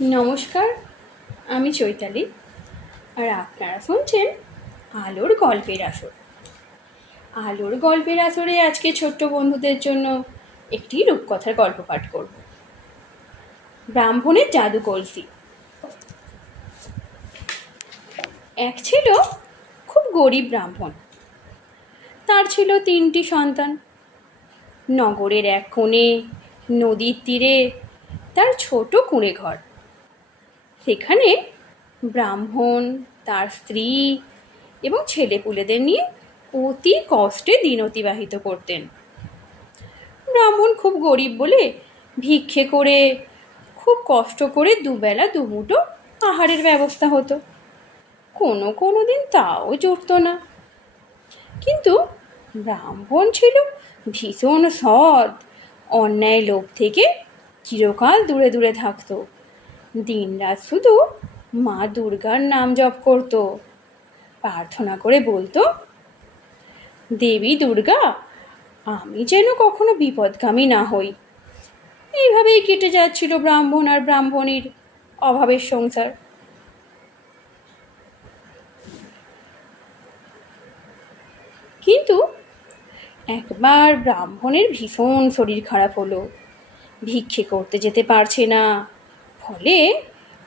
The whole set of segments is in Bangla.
নমস্কার, আমি চৈতালি। আর আপনারা শুনছেন আলোর গল্পের আসর। আলোর গল্পের আসরে আজকে ছোট্ট বন্ধুদের জন্য একটি রূপকথার গল্প পাঠ করব। ব্রাহ্মণের জাদু কলসি। এক ছিল খুব গরিব ব্রাহ্মণ। তার ছিল 3টি সন্তান। নগরের এক কোণে নদীর তীরে তার ছোট কুঁড়ে ঘর। সেখানে ব্রাহ্মণ, তার স্ত্রী এবং ছেলেপুলেদের নিয়ে অতি কষ্টে দিন অতিবাহিত করতেন। ব্রাহ্মণ খুব গরিব বলে ভিক্ষে করে খুব কষ্ট করে দুবেলা দুমুঠো আহারের ব্যবস্থা হতো। কোনো দিন তাও জুটত না। কিন্তু ব্রাহ্মণ ছিল ভীষণ সৎ, অন্যায় লোভ থেকে চিরকাল দূরে দূরে থাকত। দিনরাত শুধু মা দুর্গার নাম জপ করত, প্রার্থনা করে বলতো, দেবী দুর্গা, আমি যেন কখনো বিপদগামী না হই। এইভাবেই কেটে যাচ্ছিল ব্রাহ্মণ আর ব্রাহ্মণীর অভাবের সংসার। কিন্তু একবার ব্রাহ্মণের ভীষণ শরীর খারাপ হলো। ভিক্ষে করতে যেতে পারছে না। ফলে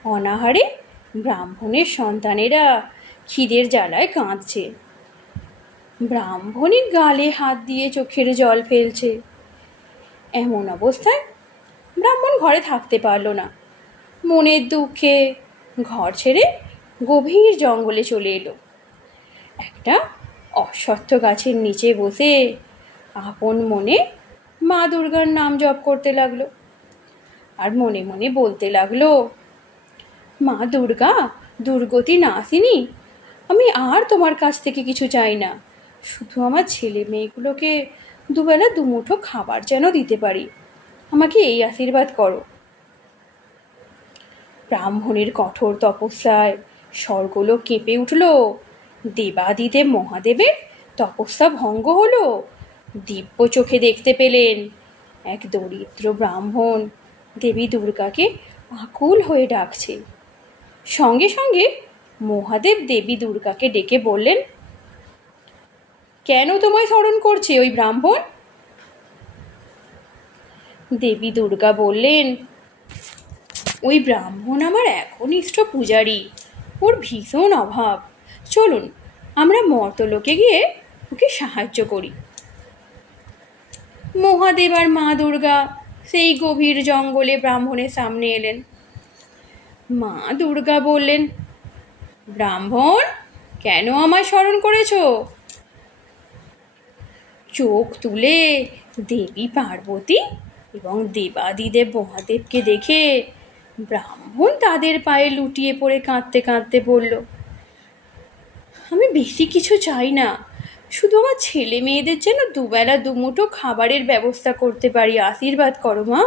অনাহারে ব্রাহ্মণের সন্তানেরা খিদের জ্বালায় কাঁদছে। ব্রাহ্মণী গালে হাত দিয়ে চোখের জল ফেলছে। এমন অবস্থায় ব্রাহ্মণ ঘরে থাকতে পারল না। মনের দুঃখে ঘর ছেড়ে গভীর জঙ্গলে চলে এলো। একটা অশ্বত্থ গাছের নিচে বসে আপন মনে মা দুর্গার নাম জপ করতে লাগলো। আর মনে মনে বলতে লাগলো, মা দুর্গা, দুর্গতি নাসিনী, আমি আর তোমার কাছ থেকে কিছু চাই না। শুধু আমার ছেলে মেয়েগুলোকে দুবেলা দুমুঠো খাবার যেন দিতে পারি, আমাকে এই আশীর্বাদ করো। ব্রাহ্মণের কঠোর তপস্যায় স্বর্গলোক কেঁপে উঠল। দেবাদিদেব মহাদেবের তপস্যা ভঙ্গ হলো। দিব্য চোখে দেখতে পেলেন এক দরিদ্র ব্রাহ্মণ দেবী দুর্গাকে আকুল হয়ে ডাকছে। সঙ্গে সঙ্গে মহাদেব দেবী দুর্গাকে ডেকে বললেন, কেন তোমায় স্মরণ করছে ওই ব্রাহ্মণ? দেবী দুর্গা বললেন, ওই ব্রাহ্মণ আমার একনিষ্ঠ পূজারী, ওর ভীষণ অভাব। চলুন আমরা মর্তলোকে গিয়ে ওকে সাহায্য করি। মহাদেব আর মা দুর্গা সেই গভীর জঙ্গলে ব্রাহ্মণের সামনে এলেন। মা দুর্গা বললেন, ব্রাহ্মণ, কেন আমায় স্মরণ করেছ? চোখ তুলে দেবী পার্বতী এবং দেবাদিদেব মহাদেবকে দেখে ব্রাহ্মণ তাদের পায়ে লুটিয়ে পড়ে কাঁদতে কাঁদতে বলল, আমি বেশি কিছু চাই না, শুধু আমার ছেলে মেয়েদের যেন দুবেলা দুমুঠো খাবারের ব্যবস্থা করতে পারি, আশীর্বাদ করো মা।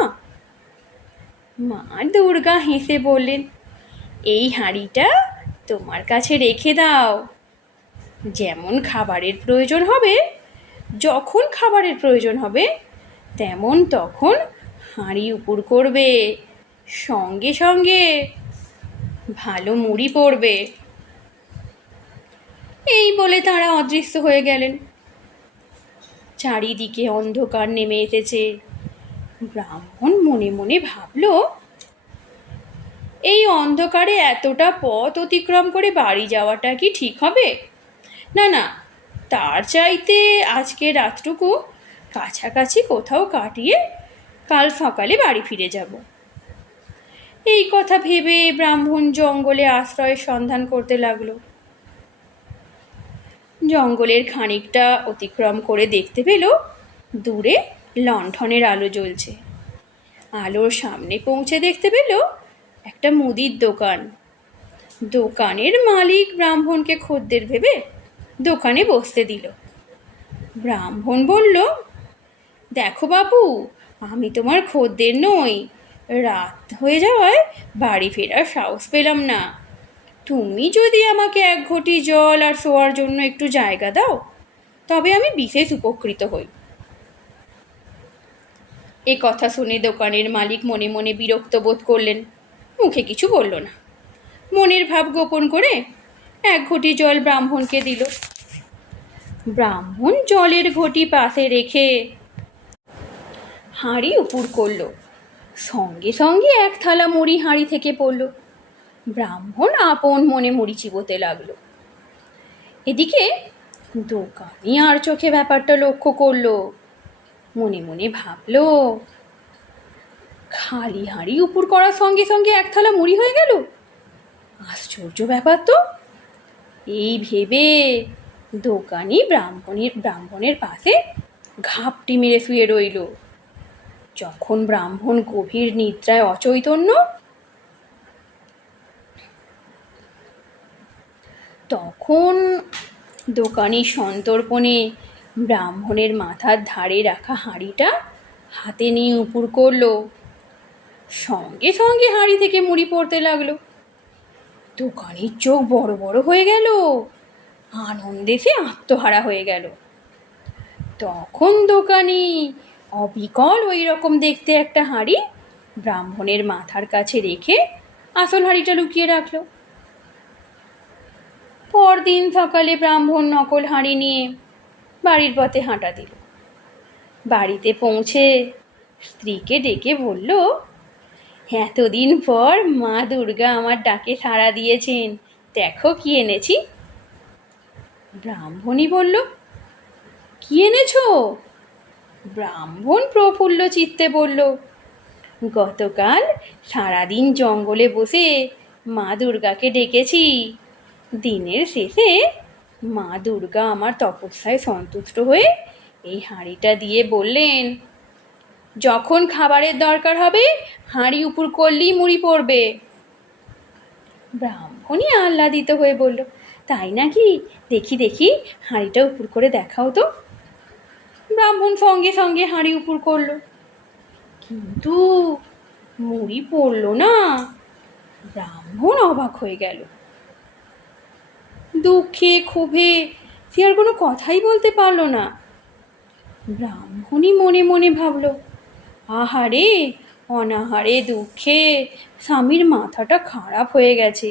মা দুর্গা হেসে বললেন, এই হাঁড়িটা তোমার কাছে রেখে দাও। যেমন খাবারের প্রয়োজন হবে, যখন খাবারের প্রয়োজন হবে, তেমন তখন হাঁড়ি উপুর করবে, সঙ্গে সঙ্গে ভালো মুড়ি পড়বে। এই বলে তারা অদৃশ্য হয়ে গেলেন। চারিদিকে অন্ধকার নেমে এসেছে। ব্রাহ্মণ মনে মনে ভাবল, এই অন্ধকারে এতটা পথ অতিক্রম করে বাড়ি যাওয়াটা কি ঠিক হবে? না না, তার চাইতে আজকে রাতটুকু কাছাকাছি কোথাও কাটিয়ে কাল সকালে বাড়ি ফিরে যাব। এই কথা ভেবে ব্রাহ্মণ জঙ্গলে আশ্রয়ের সন্ধান করতে লাগলো। জঙ্গলের খানিকটা অতিক্রম করে দেখতে পেল দূরে লণ্ঠনের আলো জ্বলছে। আলোর সামনে পৌঁছে দেখতে পেল একটা মুদির দোকান। দোকানের মালিক ব্রাহ্মণকে খদ্দের ভেবে দোকানে বসতে দিল। ব্রাহ্মণ বলল, দেখো বাবু, আমি তোমার খদ্দের নই। রাত হয়ে যাওয়ায় বাড়ি ফেরার সাহস পেলাম না। তুমি যদি আমাকে এক ঘটি জল আর শোয়ার জন্য একটু জায়গা দাও, তবে আমি বিশেষ উপকৃত হই। এ কথা শুনে দোকানের মালিক মনে মনে বিরক্ত বোধ করলেন। মুখে কিছু বলল না, মনের ভাব গোপন করে এক ঘটি জল ব্রাহ্মণকে দিল। ব্রাহ্মণ জলের ঘটি পাশে রেখে হাঁড়ি উপুড় করল। সঙ্গে সঙ্গে এক থালা মুড়ি হাঁড়ি থেকে পড়ল। ব্রাহ্মণ আপন মনে মুড়ি চিবোতে লাগলো। এদিকে দোকানি আর চোখে ব্যাপারটা লক্ষ্য করলো। মনে মনে ভাবল, খালি হাঁড়ি উপুড় করার সঙ্গে সঙ্গে এক থালা মুড়ি হয়ে গেল, আশ্চর্য ব্যাপার তো। এই ভেবে দোকানি ব্রাহ্মণের পাশে ঘাপটি মেরে শুয়ে রইল। যখন ব্রাহ্মণ গভীর নিদ্রায় অচৈতন্য, তখন দোকানি সন্তর্পণে ব্রাহ্মণের মাথার ধারে রাখা হাঁড়িটা হাতে নিয়ে উপুড় করল। সঙ্গে সঙ্গে হাঁড়ি থেকে মুড়ি পড়তে লাগলো। দোকানির চোখ বড় বড় হয়ে গেল, আনন্দে সে আত্মহারা হয়ে গেল। তখন দোকানি অবিকল ওই রকম দেখতে একটা হাঁড়ি ব্রাহ্মণের মাথার কাছে রেখে আসল হাঁড়িটা লুকিয়ে রাখল। পরদিন সকালে ব্রাহ্মণ নকল হাঁড়ি নিয়ে বাড়ির পথে হাঁটা দিল। বাড়িতে পৌঁছে স্ত্রীকে ডেকে বলল, এতদিন পর মা দুর্গা আমার ডাকে সাড়া দিয়েছেন, দেখো কি এনেছি। ব্রাহ্মণী বলল, কি এনেছো? ব্রাহ্মণ প্রফুল্ল চিত্তে বলল, গতকাল সারাদিন জঙ্গলে বসে মা দুর্গাকে ডেকেছি। দিনের শেষে মা দুর্গা আমার তপস্যায় সন্তুষ্ট হয়ে এই হাঁড়িটা দিয়ে বললেন, যখন খাবারের দরকার হবে হাঁড়ি উপুড় করলেই মুড়ি পড়বে। ব্রাহ্মণী আহ্লাদিত হয়ে বলল, তাই নাকি? দেখি দেখি হাঁড়িটা উপুড় করে দেখাও তো। ব্রাহ্মণ সঙ্গে সঙ্গে হাঁড়ি উপুড় করল, কিন্তু মুড়ি পড়ল না। ব্রাহ্মণ অবাক হয়ে গেল। দুঃখে ক্ষোভে সে আর কোনো কথাই বলতে পারল না। ব্রাহ্মণী মনে মনে ভাবল, আহারে, অনাহারে দুঃখে স্বামীর মাথাটা খারাপ হয়ে গেছে।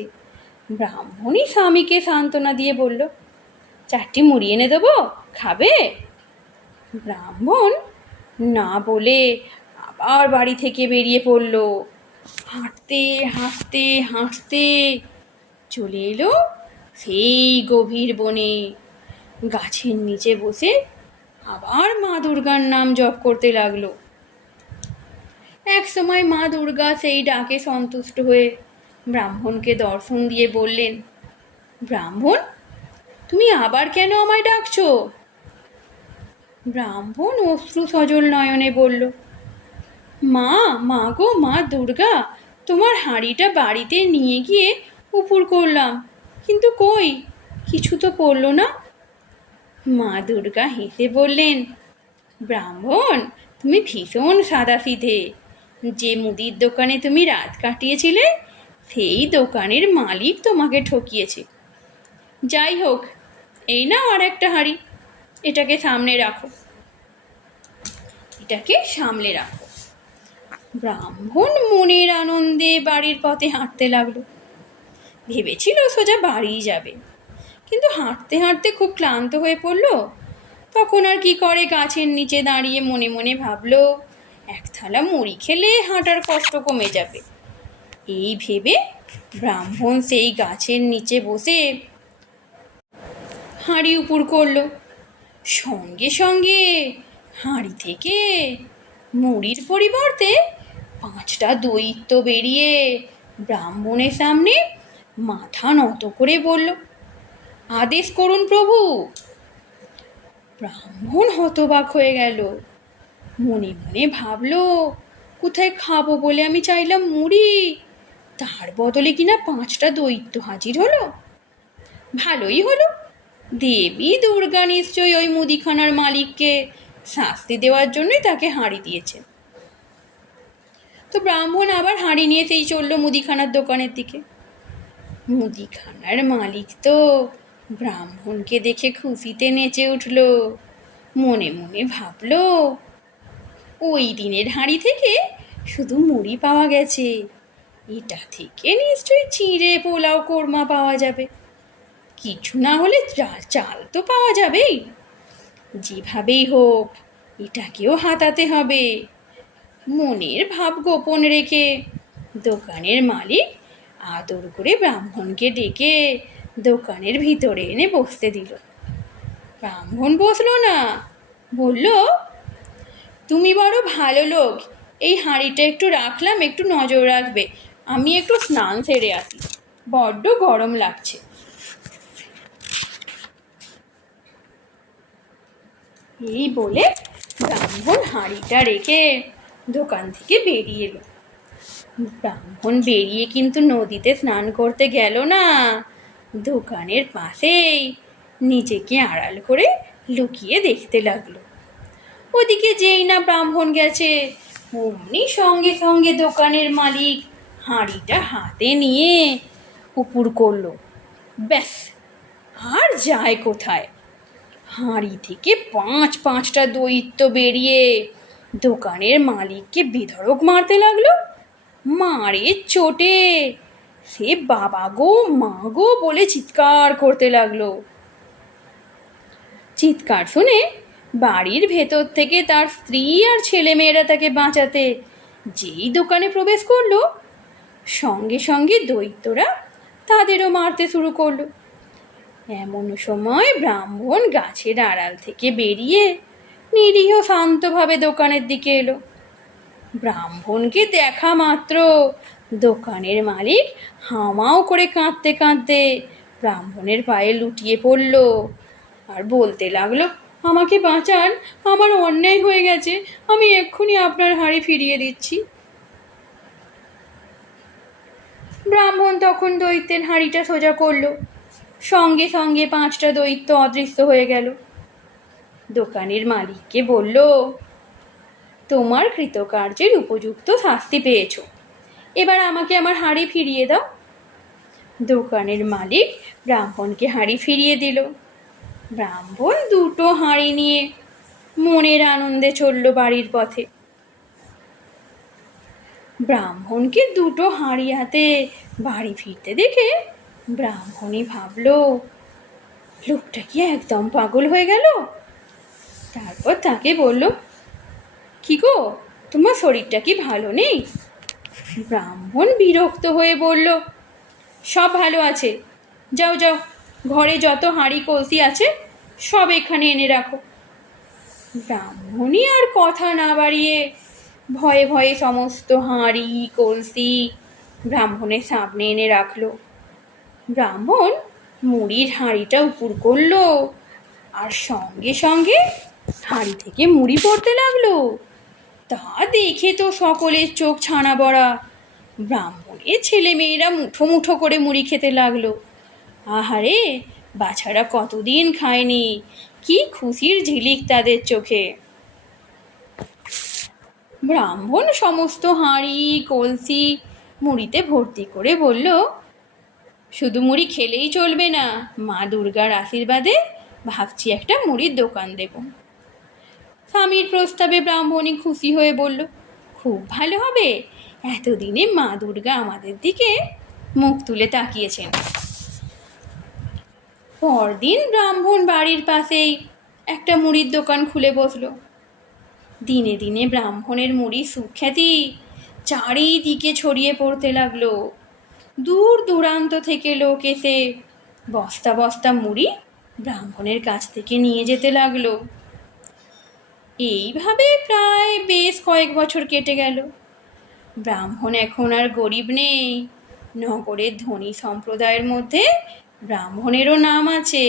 ব্রাহ্মণী স্বামীকে সান্ত্বনা দিয়ে বলল, 4টি মুড়ি এনে দেবো, খাবে? ব্রাহ্মণ না বলে আবার বাড়ি থেকে বেরিয়ে পড়ল। হাঁটতে হাঁটতে হাঁটতে চলে এলো সেই গভীর বনে। গাছের নিচে বসে আবার মা দুর্গার নাম জপ করতে লাগলো। এক সময় মা দুর্গা সেই ডাকে সন্তুষ্ট হয়ে ব্রাহ্মণকে দর্শন দিয়ে বললেন, ব্রাহ্মণ, তুমি আবার কেন আমায় ডাকছো? ব্রাহ্মণ অশ্রু সজল নয়নে বলল, মা গো মা দুর্গা, তোমার হাঁড়িটা বাড়িতে নিয়ে গিয়ে উপুড় করলাম, কিন্তু কই কিছু তো পড়ল না। মা দুর্গা হেসে বললেন, ব্রাহ্মণ, তুমি ভীষণ সাদাসিধে। যে মুদির দোকানে তুমি রাত কাটিয়েছিলে সেই দোকানের মালিক তোমাকে ঠকিয়েছে। যাই হোক, এই নাও আর একটা হাঁড়ি, এটাকে সামনে রাখো। ব্রাহ্মণ মনের আনন্দে বাড়ির পথে হাঁটতে লাগলো। ভেবেছিল সোজা বাড়ি যাবে, কিন্তু হাঁটতে হাঁটতে খুব ক্লান্ত হয়ে পড়ল। তখন আর কি করে, গাছের নিচে দাঁড়িয়ে মনে মনে ভাবলো, এক থালা মুড়ি খেলে হাঁটার কষ্ট কমে যাবে। এই ভেবে ব্রাহ্মণ সেই গাছের নিচে বসে হাঁড়ি উপুড় করলো। সঙ্গে সঙ্গে হাঁড়ি থেকে মুড়ির পরিবর্তে 5টা দৈত্য বেরিয়ে ব্রাহ্মণের সামনে মাথা নত করে বলল, আদেশ করুন প্রভু। ব্রাহ্মণ হতবাক হয়ে গেল। মনে মনে ভাবলো, কোথায় খাবো বলে আমি চাইলাম মুড়ি, তার বদলে কিনা 5টা দৈত্য হাজির হলো। ভালোই হলো, দেবী দুর্গা নিশ্চয়ই ওই মুদিখানার মালিককে শাস্তি দেওয়ার জন্যই তাকে হাঁড়ি দিয়েছেন। তো ব্রাহ্মণ আবার হাঁড়ি নিয়ে সেই চললো মুদিখানার দোকানের দিকে। মুদিখানার মালিক তো ব্রাহ্মণকে দেখে খুশিতে নেচে উঠল। মনে মনে ভাবলো, ওই দিনের হাঁড়ি থেকে শুধু মুড়ি পাওয়া গেছে, এটা থেকে নিশ্চয়ই চিঁড়ে পোলাও কোরমা পাওয়া যাবে, কিছু না হলে চাল তো পাওয়া যাবেই। যেভাবেই হোক এটাকেও হাতাতে হবে। মনের ভাব গোপন রেখে দোকানের মালিক আদর করে ব্রাহ্মণকে ডেকে দোকানের ভিতরে এনে বসতে দিল। ব্রাহ্মণ বসলো না, বলল, তুমি বড় ভালো লোক, এই হাঁড়িটা একটু রাখলাম, একটু নজর রাখবে, আমি একটু স্নান সেরে আসি, বড্ড গরম লাগছে। এই বলে ব্রাহ্মণ হাঁড়িটা রেখে দোকান থেকে বেরিয়ে এলো। ব্রাহ্মণ বেরিয়ে কিন্তু নদীতে স্নান করতে গেল না, দোকানের পাশেই নিজেকে আড়াল করে লুকিয়ে দেখতে লাগলো। ওদিকে যেই না ব্রাহ্মণ গেছে, অমনি সঙ্গে সঙ্গে দোকানের মালিক হাঁড়িটা হাতে নিয়ে উপুর করলো। ব্যাস, আর যায় কোথায়? হাঁড়ি থেকে পাঁচটা দৈত্য বেরিয়ে দোকানের মালিককে বেধড়ক মারতে লাগলো। মারের চোটে সে বাবা গো মা গো বলে চিৎকার করতে লাগলো। চিৎকার শুনে বাড়ির ভেতর থেকে তার স্ত্রী আর ছেলেমেয়েরা তাকে বাঁচাতে যেই দোকানে প্রবেশ করলো, সঙ্গে সঙ্গে দৈত্যরা তাদেরও মারতে শুরু করলো। এমন সময় ব্রাহ্মণ গাছের আড়াল থেকে বেরিয়ে নিরীহ শান্তভাবে দোকানের দিকে এলো। ব্রাহ্মণকে দেখা মাত্র দোকানের মালিক হামাও করে কাঁদতে কাঁদতে ব্রাহ্মণের পায়ে লুটিয়ে পড়ল আর বলতে লাগলো, আমাকে বাঁচান, আমার অন্যায় হয়ে গেছে, আমি এক্ষুনি আপনার হাঁড়ি ফিরিয়ে দিচ্ছি। ব্রাহ্মণ তখন দৈত্যের হাঁড়িটা সোজা করলো, সঙ্গে সঙ্গে 5টা দৈত্য অদৃশ্য হয়ে গেল। দোকানের মালিককে বলল, তোমার কৃতকার্যের উপযুক্ত শাস্তি পেয়েছ, এবার আমাকে আমার হাঁড়ি ফিরিয়ে দাও। দোকানের মালিক ব্রাহ্মণকে হাঁড়ি ফিরিয়ে দিল। ব্রাহ্মণ 2টো হাঁড়ি নিয়ে মনের আনন্দে চলল বাড়ির পথে। ব্রাহ্মণকে 2টো হাঁড়ি হাতে বাড়ি ফিরতে দেখে ব্রাহ্মণই ভাবল, লোকটা কি একদম পাগল হয়ে গেল। তারপর তাকে বলল, কি গো, তোমার শরীরটা কি ভালো নেই? ব্রাহ্মণ বিরক্ত হয়ে বলল, সব ভালো আছে, যাও যাও, ঘরে যত হাঁড়ি কলসি আছে সব এখানে এনে রাখো। ব্রাহ্মণই আর কথা না বাড়িয়ে ভয়ে ভয়ে সমস্ত হাঁড়ি কলসি ব্রাহ্মণের সামনে এনে রাখলো। ব্রাহ্মণ মুড়ির হাঁড়িটা উপুর করলো আর সঙ্গে সঙ্গে হাঁড়ি থেকে মুড়ি পড়তে লাগলো। তা দেখে তো সকলের চোখ ছানা বড়া। ব্রাহ্মণের ছেলেমেয়েরা মুঠো মুঠো করে মুড়ি খেতে লাগলো। আহারে, বাছারা কতদিন খায়নি, কি খুশির ঝিলিক তাদের চোখে। ব্রাহ্মণ সমস্ত হাঁড়ি কলসি মুড়িতে ভর্তি করে বলল, শুধু মুড়ি খেলেই চলবে না, মা দুর্গার আশীর্বাদে ভাবছি একটা মুড়ির দোকান দেব। স্বামীর প্রস্তাবে ব্রাহ্মণী খুশি হয়ে বলল, খুব ভালো হবে, এতদিনে মা দুর্গা আমাদের দিকে মুখ তুলে তাকিয়েছেন। পরদিন ব্রাহ্মণ বাড়ির পাশেই একটা মুড়ির দোকান খুলে বসলো। দিনে দিনে ব্রাহ্মণের মুড়ির সুখ্যাতি চারিদিকে ছড়িয়ে পড়তে লাগলো। দূর দূরান্ত থেকে লোক এসে বস্তা বস্তা মুড়ি ব্রাহ্মণের কাছ থেকে নিয়ে যেতে লাগলো। এইভাবে প্রায় বেশ কয়েক বছর কেটে গেল। ব্রাহ্মণ এখন আর গরিব নেই। নগরের ধনী সম্প্রদায়ের মধ্যে ব্রাহ্মণেরও নাম আছে।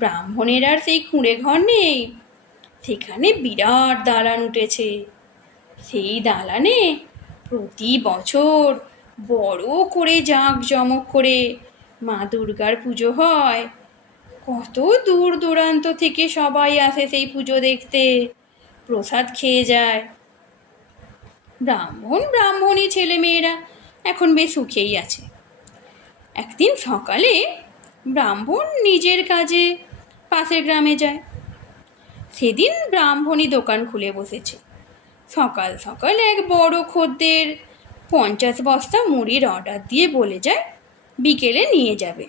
ব্রাহ্মণের আর সেই কুঁড়ে ঘর নেই, সেখানে বিরাট দালান উঠেছে। সেই দালানে প্রতি বছর বড় করে জাঁকজমক করে মা দুর্গার পুজো হয়। কত দূর দূরান্ত থেকে সবাই আসে সেই পুজো দেখতে, প্রসাদ খেয়ে যায়। ব্রাহ্মণী ছেলেমেয়েরা এখন বেশ সুখেই আছে। একদিন সকালে ব্রাহ্মণ নিজের কাজে পাশের গ্রামে যায়। সেদিন ব্রাহ্মণী দোকান খুলে বসেছে। সকাল সকাল এক বড় খদ্দের 50 বস্তা মুড়ির অর্ডার দিয়ে বলে যায় বিকেলে নিয়ে যাবে।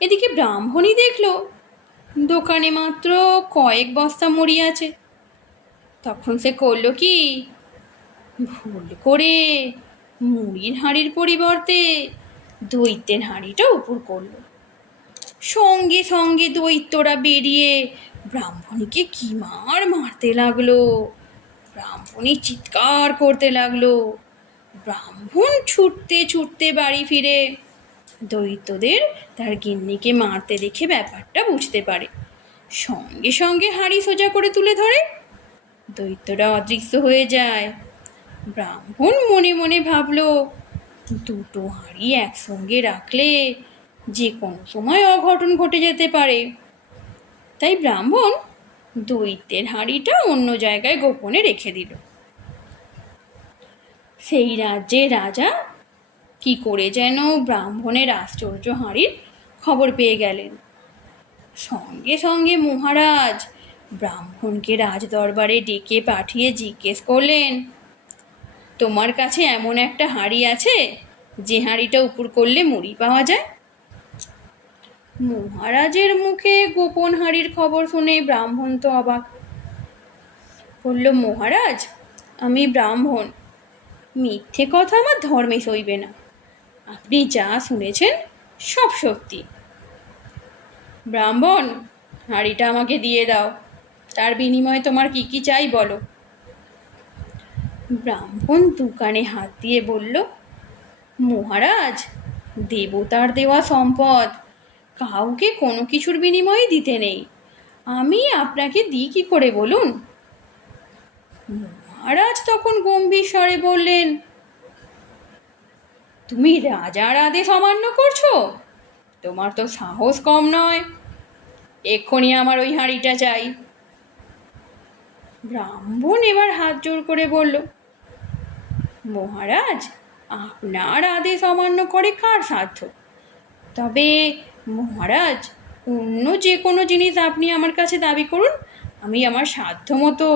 এদিকে ব্রাহ্মণী দেখলো দোকানে মাত্র কয়েক বস্তা মুড়ি আছে। তখন সে করলো কি, ভুল করে মুড়ির হাঁড়ির পরিবর্তে দৈত্যের হাঁড়িটা উপুড় করলো। সঙ্গে সঙ্গে দৈত্যরা বেরিয়ে ব্রাহ্মণীকে কি মারতে লাগলো। ব্রাহ্মণী চিৎকার করতে লাগলো। ব্রাহ্মণ ছুটতে ছুটতে বাড়ি ফিরে দৈত্যদের তার গিন্নিকে মারতে দেখে ব্যাপারটা বুঝতে পারে। সঙ্গে সঙ্গে হাঁড়ি সোজা করে তুলে ধরে। দৈত্যরা অদৃশ্য হয়ে যায়। ব্রাহ্মণ মনে মনে ভাবলো, দুটো হাঁড়ি একসঙ্গে রাখলে যে কোনো সময় অঘটন ঘটে যেতে পারে। তাই ব্রাহ্মণ দৈত্যের হাঁড়িটা অন্য জায়গায় গোপনে রেখে দিল। সেই রাজ্যের রাজা কি করে যেন ব্রাহ্মণের আশ্চর্য হাঁড়ির খবর পেয়ে গেলেন। সঙ্গে সঙ্গে মহারাজ ব্রাহ্মণকে রাজদরবারে ডেকে পাঠিয়ে জিজ্ঞেস করলেন, তোমার কাছে এমন একটা হাঁড়ি আছে যে হাঁড়িটা উপুড় করলে মুড়ি পাওয়া যায়? মহারাজের মুখে গোপন হাঁড়ির খবর শুনে ব্রাহ্মণ তো অবাক। বলল, মহারাজ, আমি ব্রাহ্মণ, মিথ্যে কথা আমার ধর্মে সইবে না। আপনি যা শুনেছেন সব সত্যি। ব্রাহ্মণ, হাঁড়িটা আমাকে দিয়ে দাও, তার বিনিময়ে তোমার কি কি চাই বলো। ব্রাহ্মণ দোকানে হাত দিয়ে বলল, মহারাজ, দেবতার দেওয়া সম্পদ কাউকে কোনো কিছুর বিনিময়ে দিতে নেই। আমি আপনাকে দিই কি করে বলুন? মহারাজ তখন গম্ভীর স্বরে বললেন, তুমি রাজার আদেশ অমান্য করছো? তোমার তো সাহস কম নয়। এক্ষুনি আমার ওই হাঁড়িটা চাই। ব্রাহ্মণ এবার হাত জোড় করে বলল, মহারাজ, আপনার আদেশ অমান্য করে কার সাধ্য? তবে মহারাজ, অন্য যে কোনো জিনিস আপনি আমার কাছে দাবি করুন, আমি আমার সাধ্য মতো,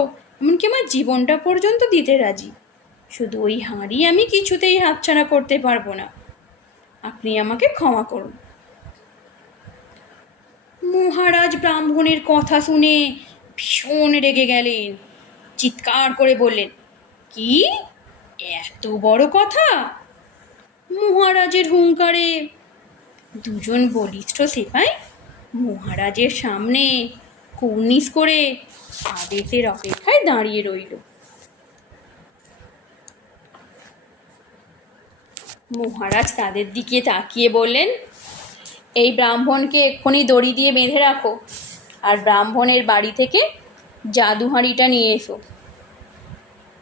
এমনকি আমার জীবনটা পর্যন্ত দিতে রাজি। শুধু ওই হাঁড়ি আমি কিছুতেই হাতছাড়া করতে পারবো না। আপনি আমাকে ক্ষমা করুন। মহারাজ ব্রাহ্মণের কথা শুনে ভীষণ রেগে গেলেন। চিৎকার করে বললেন, কি এত বড় কথা? মহারাজের হুঙ্কারে দুজন বলিষ্ঠ সিপাই মহারাজের সামনে কুর্নিশ করে আদেশের অপেক্ষায় দাঁড়িয়ে রইল। মহারাজ তাদের দিকে তাকিয়ে বললেন, এই ব্রাহ্মণকে এক্ষুনি দড়ি দিয়ে বেঁধে রাখো, আর ব্রাহ্মণের বাড়ি থেকে জাদু হাঁড়িটা নিয়ে এসো।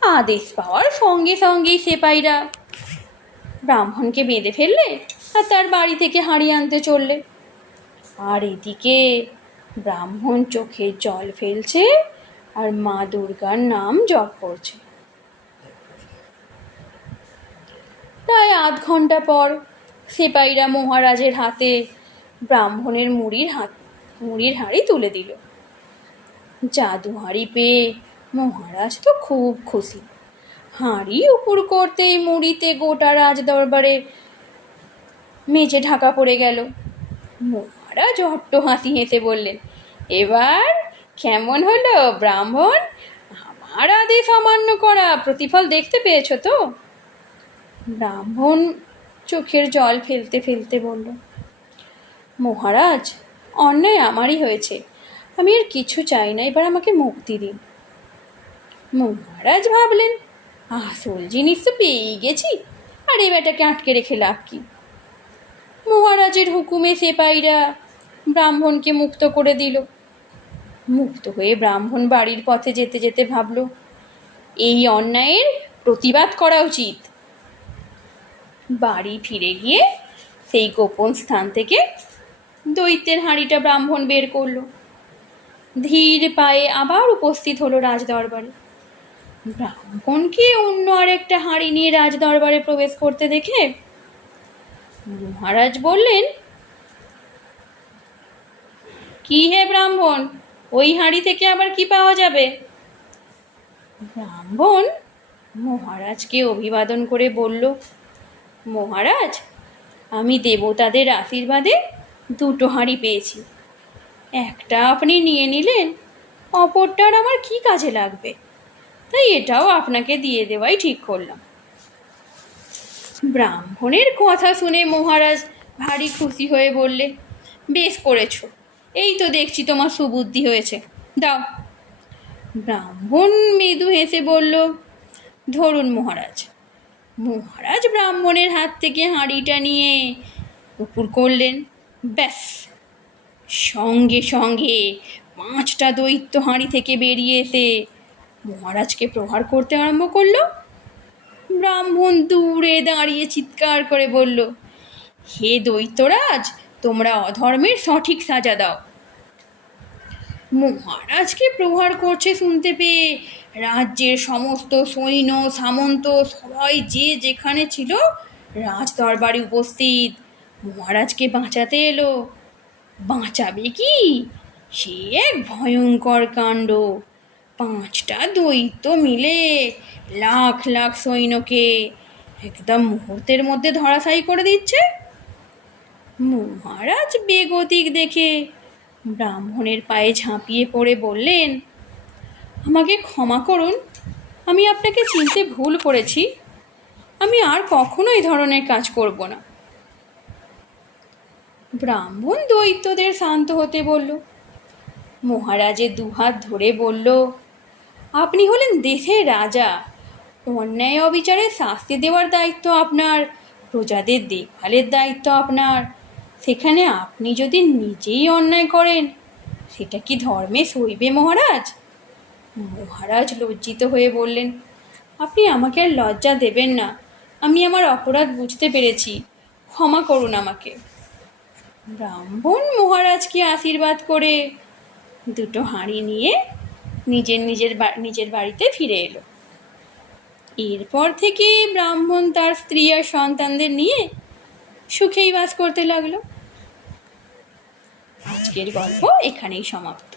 আদেশ পাওয়ার সঙ্গে সঙ্গেই সেপাইরা ব্রাহ্মণকে বেঁধে ফেললে আর তার বাড়ি থেকে হাঁড়ি আনতে চললে। আর এদিকে ব্রাহ্মণ চোখের জল ফেলছে আর মা দুর্গার নাম জপ করছে। প্রায় আধ ঘন্টা পর সেপাইরা মহারাজের হাতে ব্রাহ্মণের মুড়ির হাঁড়ি তুলে দিল। জাদু হাঁড়ি পেয়ে মহারাজ তো খুব খুশি। হাঁড়ি উপুড় করতেই মুড়িতে গোটা রাজ দরবারে মেঝে ঢাকা পড়ে গেল। মহারাজ অট্ট হাসি হেসে বললেন, এবার কেমন হলো ব্রাহ্মণ? আমার আদেশ অমান্য করা প্রতিফল দেখতে পেয়েছ তো? ব্রাহ্মণ চোখের জল ফেলতে ফেলতে বলল, মহারাজ, অন্যায় আমারই হয়েছে, আমি আর কিছু চাই না, এবার আমাকে মুক্তি দিন। মহারাজ ভাবলেন, আসল জিনিস তো পেয়েই গেছি, আর এ বেটাকে আটকে রেখে লাভ কি? মহারাজের হুকুমে সেপাইরা ব্রাহ্মণকে মুক্ত করে দিল। মুক্ত হয়ে ব্রাহ্মণ বাড়ির পথে যেতে যেতে ভাবল, এই অন্যায়ের প্রতিবাদ করা উচিত। বাড়ি ফিরে গিয়ে সেই গোপন স্থান থেকে দৈত্যের হাঁড়িটা ব্রাহ্মণ বের করলো। ধীর পায়ে আবার উপস্থিত হলো রাজদরবারে। ব্রাহ্মণকে অন্য আরেকটা হাঁড়ি নিয়ে রাজদরবারে প্রবেশ করতে দেখে মহারাজ বললেন, কি হে ব্রাহ্মণ, ওই হাঁড়ি থেকে আবার কি পাওয়া যাবে? ব্রাহ্মণ মহারাজকে অভিবাদন করে বলল, মহারাজ, আমি দেবতাদের আশীর্বাদে দুটো হাঁড়ি পেয়েছি। একটা আপনি নিয়ে নিলেন, অপরটার আমার কি কাজে লাগবে, তাই এটাও আপনাকে দিয়ে দেওয়াই ঠিক করলাম। ব্রাহ্মণের কথা শুনে মহারাজ ভারী খুশি হয়ে বললে, বেশ করেছো, এই তো দেখছি তোমার সুবুদ্ধি হয়েছে, দাও। ব্রাহ্মণ মৃদু হেসে বলল, ধরুন মহারাজ। মহারাজ ব্রাহ্মণের হাত থেকে হাঁড়িটা নিয়ে উপুর করলেন, ব্যাস, সঙ্গে সঙ্গে 5টা দৈত্য হাঁড়ি থেকে বেরিয়ে এসে মহারাজকে প্রহার করতে আরম্ভ করলো। ব্রাহ্মণ দূরে দাঁড়িয়ে চিৎকার করে বলল, হে দৈত্যরাজ, তোমরা অধর্মের সঠিক সাজা দাও। মহারাজকে প্রহার করছে শুনতে পেয়ে রাজ্যের সমস্ত সৈন্য সামন্ত সবাই যে যেখানে ছিল রাজ দরবারে উপস্থিত মহারাজকে বাঁচাতে এলো। বাঁচাবে কি, সে এক ভয়ঙ্কর কাণ্ড। 5টা দৈত্য মিলে লাখ লাখ সৈন্যকে একদম মুহূর্তের মধ্যে ধরাশায়ী করে দিচ্ছে। মহারাজ বেগতিক দেখে ব্রাহ্মণের পায়ে ঝাঁপিয়ে পড়ে বললেন, আমাকে ক্ষমা করুন, আমি আপনাকে চিনতে ভুল করেছি, আমি আর কখনো এই ধরনের কাজ করব না। ব্রাহ্মণ দৈত্যদের শান্ত হতে বলল। মহারাজের দুহাত ধরে বলল, আপনি হলেন দেশের রাজা, অন্যায় অবিচারে শাস্তি দেওয়ার দায়িত্ব আপনার, প্রজাদের দেখভালের দায়িত্ব আপনার। সেখানে আপনি যদি নিজেই অন্যায় করেন, সেটা কি ধর্মে সইবে মহারাজ? মহারাজ লজ্জিত হয়ে বললেন, আপনি আমাকে আর লজ্জা দেবেন না, আমি আমার অপরাধ বুঝতে পেরেছি, ক্ষমা করুন আমাকে। ব্রাহ্মণ মহারাজকে আশীর্বাদ করে দুটো হাঁড়ি নিয়ে নিজের বাড়িতে ফিরে এলো। এরপর থেকে ব্রাহ্মণ তার স্ত্রী আর সন্তানদের নিয়ে সুখেই বাস করতে লাগলো। আজকের গল্প এখানেই সমাপ্ত।